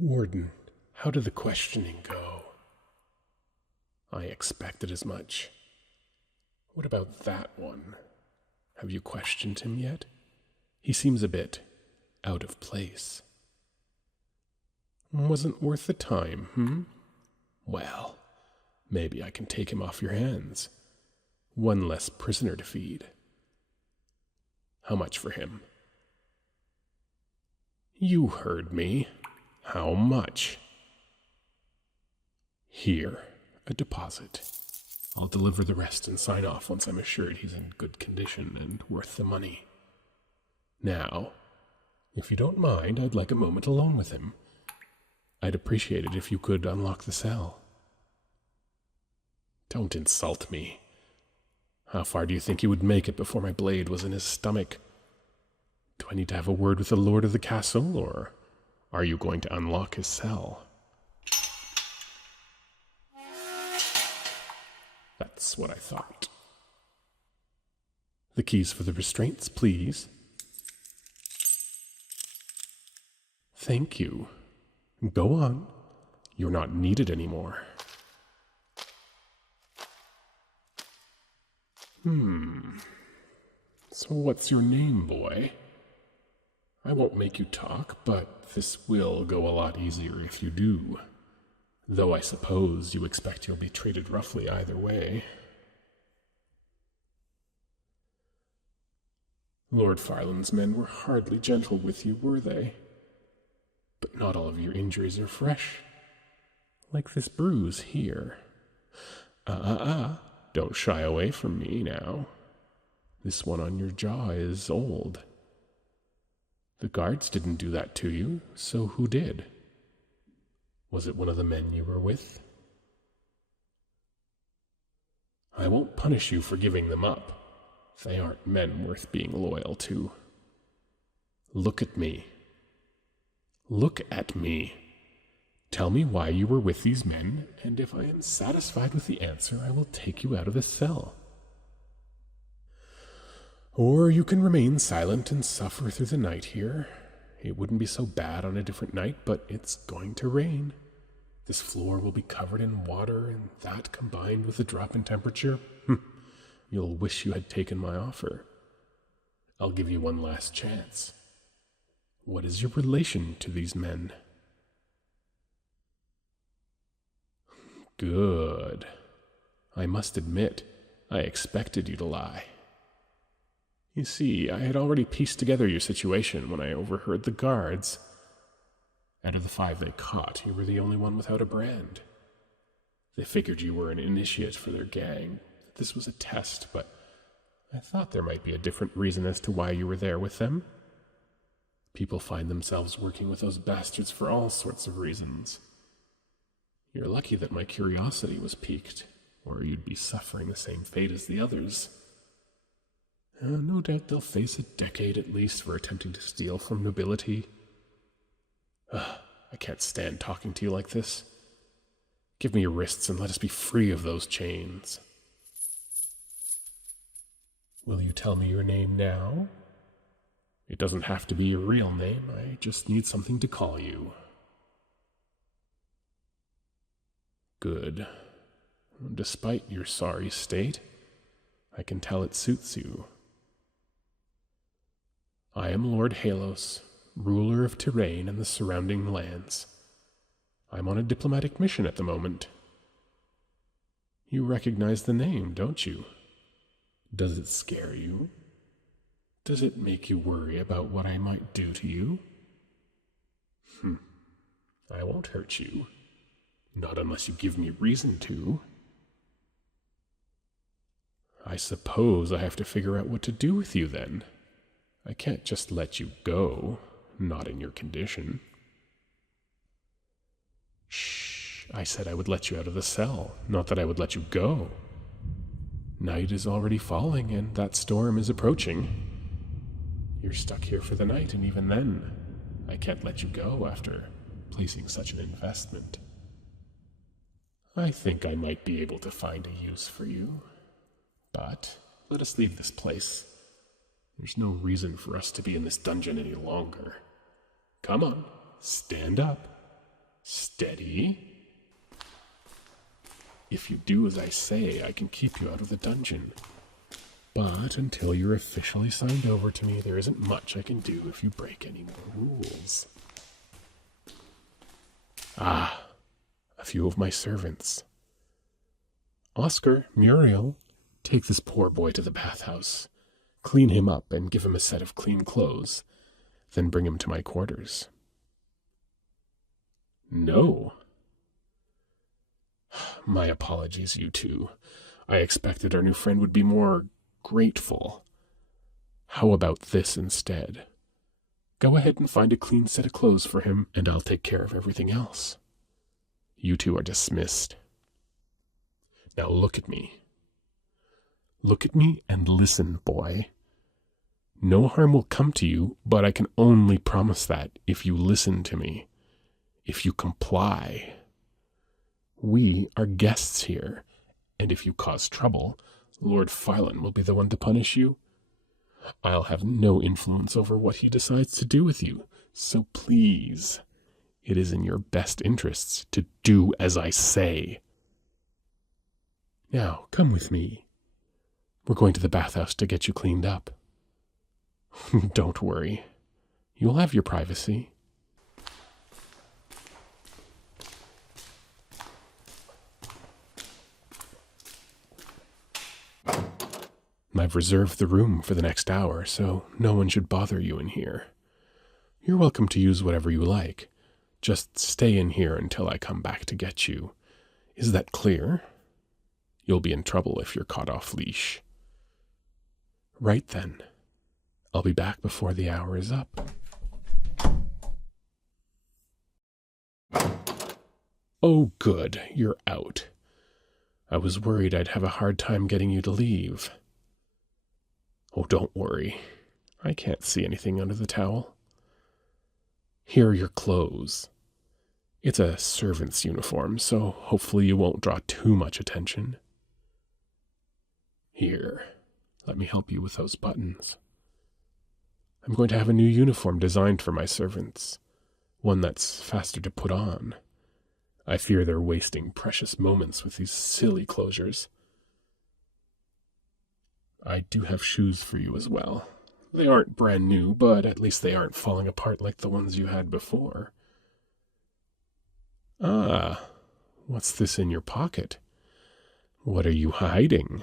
Warden, how did the questioning go? I expected as much. What about that one? Have you questioned him yet? He seems a bit out of place. Wasn't worth the time, Well, maybe I can take him off your hands. One less prisoner to feed. How much for him? You heard me. How much? Here, a deposit. I'll deliver the rest and sign off once I'm assured he's in good condition and worth the money. Now, if you don't mind, I'd like a moment alone with him. I'd appreciate it if you could unlock the cell. Don't insult me. How far do you think he would make it before my blade was in his stomach? Do I need to have a word with the lord of the castle, or are you going to unlock his cell? That's what I thought. The keys for the restraints, please. Thank you. Go on. You're not needed anymore. So what's your name, boy? I won't make you talk, but this will go a lot easier if you do. Though I suppose you expect you'll be treated roughly either way. Lord Farland's men were hardly gentle with you, were they? But not all of your injuries are fresh. Like this bruise here. Don't shy away from me now. This one on your jaw is old. The guards didn't do that to you, so who did? Was it one of the men you were with? I won't punish you for giving them up. They aren't men worth being loyal to. Look at me. Look at me. Tell me why you were with these men, and if I am satisfied with the answer, I will take you out of this cell. Or you can remain silent and suffer through the night here. It wouldn't be so bad on a different night, but it's going to rain. This floor will be covered in water, and that combined with the drop in temperature, you'll wish you had taken my offer. I'll give you one last chance. What is your relation to these men? Good. I must admit, I expected you to lie. You see, I had already pieced together your situation when I overheard the guards. Out of the 5 they caught, you were the only one without a brand. They figured you were an initiate for their gang, that this was a test, but I thought there might be a different reason as to why you were there with them. People find themselves working with those bastards for all sorts of reasons. You're lucky that my curiosity was piqued, or you'd be suffering the same fate as the others. No doubt they'll face a decade at least for attempting to steal from nobility. I can't stand talking to you like this. Give me your wrists and let us be free of those chains. Will you tell me your name now? It doesn't have to be your real name. I just need something to call you. Good. Despite your sorry state, I can tell it suits you. I am Lord Halos, ruler of Terrain and the surrounding lands. I'm on a diplomatic mission at the moment. You recognize the name, don't you? Does it scare you? Does it make you worry about what I might do to you? I won't hurt you. Not unless you give me reason to. I suppose I have to figure out what to do with you then. I can't just let you go, not in your condition. Shh, I said I would let you out of the cell, not that I would let you go. Night is already falling, and that storm is approaching. You're stuck here for the night, and even then, I can't let you go after placing such an investment. I think I might be able to find a use for you, but let us leave this place. There's no reason for us to be in this dungeon any longer. Come on, stand up. Steady. If you do as I say, I can keep you out of the dungeon. But until you're officially signed over to me, there isn't much I can do if you break any more rules. Ah, a few of my servants. Oscar, Muriel, take this poor boy to the bathhouse. Clean him up and give him a set of clean clothes. Then bring him to my quarters. No. My apologies, you two. I expected our new friend would be more grateful. How about this instead? Go ahead and find a clean set of clothes for him, and I'll take care of everything else. You two are dismissed. Now look at me. Look at me and listen, boy. No harm will come to you, but I can only promise that if you listen to me, if you comply. We are guests here, and if you cause trouble, Lord Phylon will be the one to punish you. I'll have no influence over what he decides to do with you, so please, it is in your best interests to do as I say. Now, come with me. We're going to the bathhouse to get you cleaned up. Don't worry. You'll have your privacy. I've reserved the room for the next hour, so no one should bother you in here. You're welcome to use whatever you like. Just stay in here until I come back to get you. Is that clear? You'll be in trouble if you're caught off leash. Right then. I'll be back before the hour is up. Oh, good, you're out. I was worried I'd have a hard time getting you to leave. Oh, don't worry. I can't see anything under the towel. Here are your clothes. It's a servant's uniform, so hopefully you won't draw too much attention. Here, let me help you with those buttons. I'm going to have a new uniform designed for my servants, one that's faster to put on. I fear they're wasting precious moments with these silly closures. I do have shoes for you as well. They aren't brand new, but at least they aren't falling apart like the ones you had before. Ah, what's this in your pocket? What are you hiding?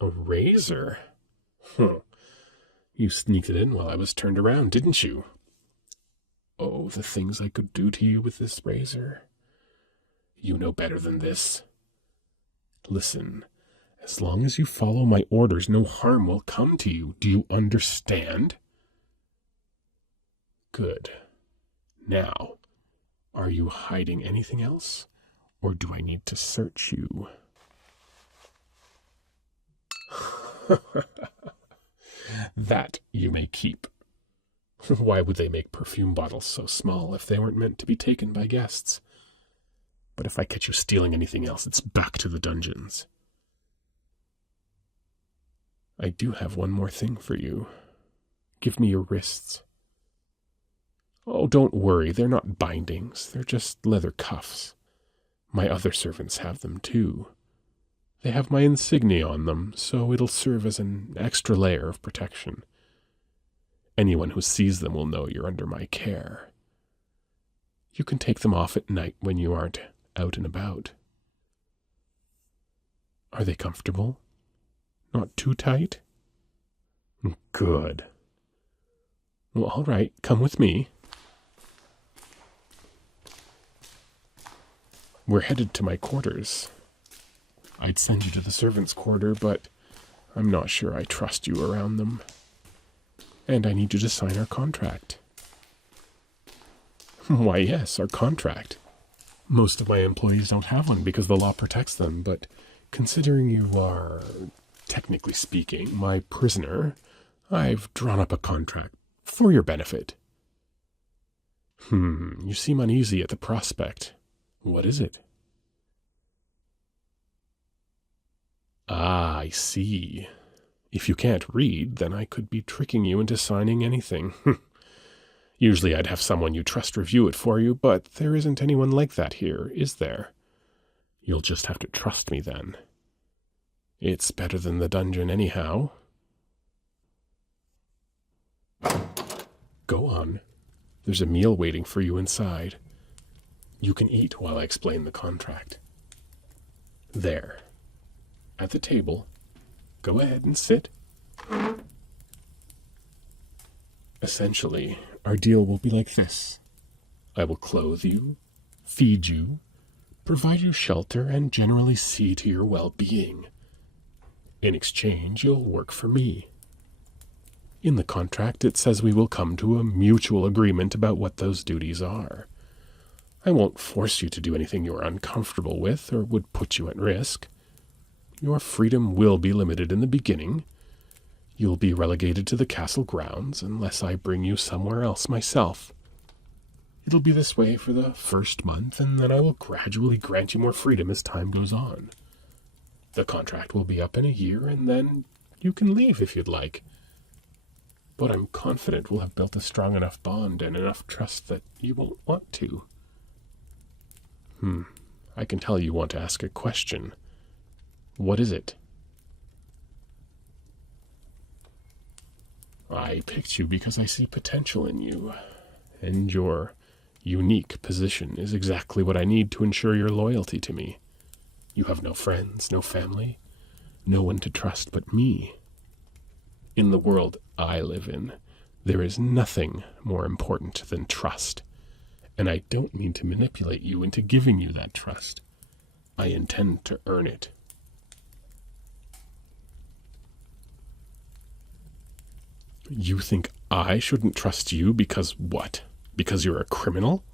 A razor? You sneaked it in while I was turned around, didn't you? Oh, the things I could do to you with this razor. You know better than this. Listen, as long as you follow my orders, no harm will come to you. Do you understand? Good. Now, are you hiding anything else? Or do I need to search you? That you may keep. Why would they make perfume bottles so small if they weren't meant to be taken by guests? But if I catch you stealing anything else, it's back to the dungeons. I do have one more thing for you. Give me your wrists. Oh, don't worry, they're not bindings. They're just leather cuffs. My other servants have them too. They have my insignia on them, so it'll serve as an extra layer of protection. Anyone who sees them will know you're under my care. You can take them off at night when you aren't out and about. Are they comfortable? Not too tight? Good. Well, all right, come with me. We're headed to my quarters. I'd send you to the servants' quarter, but I'm not sure I trust you around them. And I need you to sign our contract. Why, yes, our contract. Most of my employees don't have one because the law protects them, but considering you are, technically speaking, my prisoner, I've drawn up a contract for your benefit. You seem uneasy at the prospect. What is it? Ah, I see. If you can't read, then I could be tricking you into signing anything. Usually I'd have someone you trust review it for you, but there isn't anyone like that here, is there? You'll just have to trust me then. It's better than the dungeon anyhow. Go on. There's a meal waiting for you inside. You can eat while I explain the contract. There. At the table. Go ahead and sit. Essentially, our deal will be like this. I will clothe you, feed you, provide you shelter, and generally see to your well-being. In exchange, you'll work for me. In the contract, it says we will come to a mutual agreement about what those duties are. I won't force you to do anything you are uncomfortable with or would put you at risk. Your freedom will be limited in the beginning. You'll be relegated to the castle grounds unless I bring you somewhere else myself. It'll be this way for the first month, and then I will gradually grant you more freedom as time goes on. The contract will be up in a year, and then you can leave if you'd like. But I'm confident we'll have built a strong enough bond and enough trust that you won't want to. I can tell you want to ask a question. What is it? I picked you because I see potential in you, and your unique position is exactly what I need to ensure your loyalty to me. You have no friends, no family, no one to trust but me. In the world I live in, there is nothing more important than trust, and I don't mean to manipulate you into giving you that trust. I intend to earn it. You think I shouldn't trust you because what? Because you're a criminal?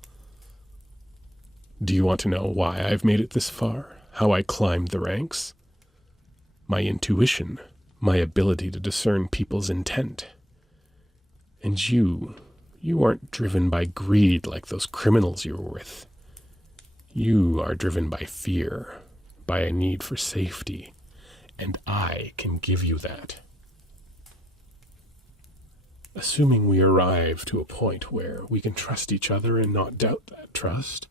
Do you want to know why I've made it this far? How I climbed the ranks? My intuition, my ability to discern people's intent. And you aren't driven by greed like those criminals you were with. You are driven by fear, by a need for safety, and I can give you that. Assuming we arrive to a point where we can trust each other and not doubt that trust,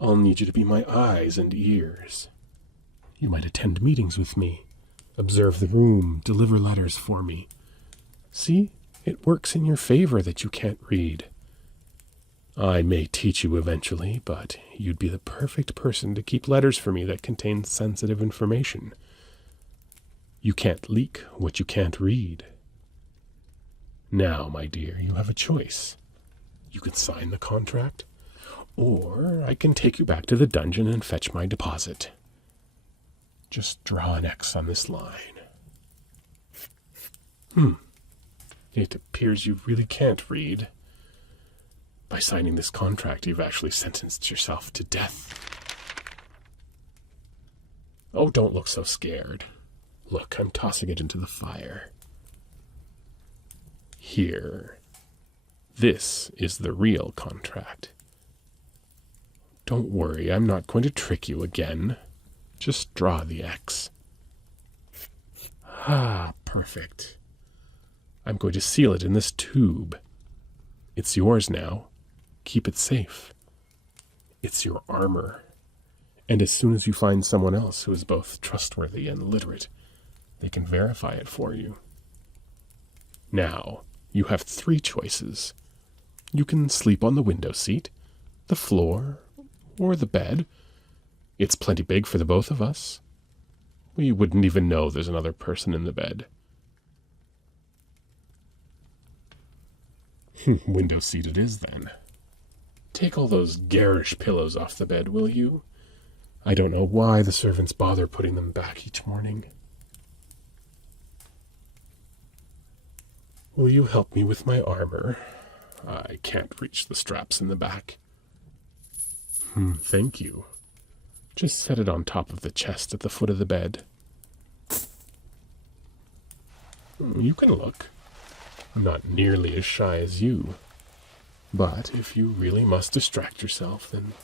I'll need you to be my eyes and ears. You might attend meetings with me, observe the room, deliver letters for me. See, it works in your favor that you can't read. I may teach you eventually, but you'd be the perfect person to keep letters for me that contain sensitive information. You can't leak what you can't read. Now, my dear, you have a choice. You can sign the contract, or I can take you back to the dungeon and fetch my deposit. Just draw an X on this line. It appears you really can't read. By signing this contract, you've actually sentenced yourself to death. Oh, don't look so scared. Look, I'm tossing it into the fire. Here. This is the real contract. Don't worry, I'm not going to trick you again. Just draw the X. Perfect. I'm going to seal it in this tube. It's yours now. Keep it safe. It's your armor. And as soon as you find someone else who is both trustworthy and literate, they can verify it for you. Now, you have 3 choices. You can sleep on the window seat, the floor, or the bed. It's plenty big for the both of us. We wouldn't even know there's another person in the bed. Window seat it is, then. Take all those garish pillows off the bed, will you? I don't know why the servants bother putting them back each morning. Will you help me with my armor? I can't reach the straps in the back. Thank you. Just set it on top of the chest at the foot of the bed. You can look. I'm not nearly as shy as you. But if you really must distract yourself, then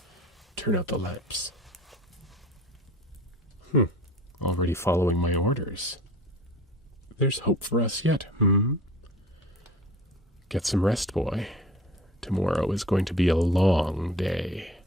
turn out the lamps. Already following my orders. There's hope for us yet, Get some rest, boy. Tomorrow is going to be a long day.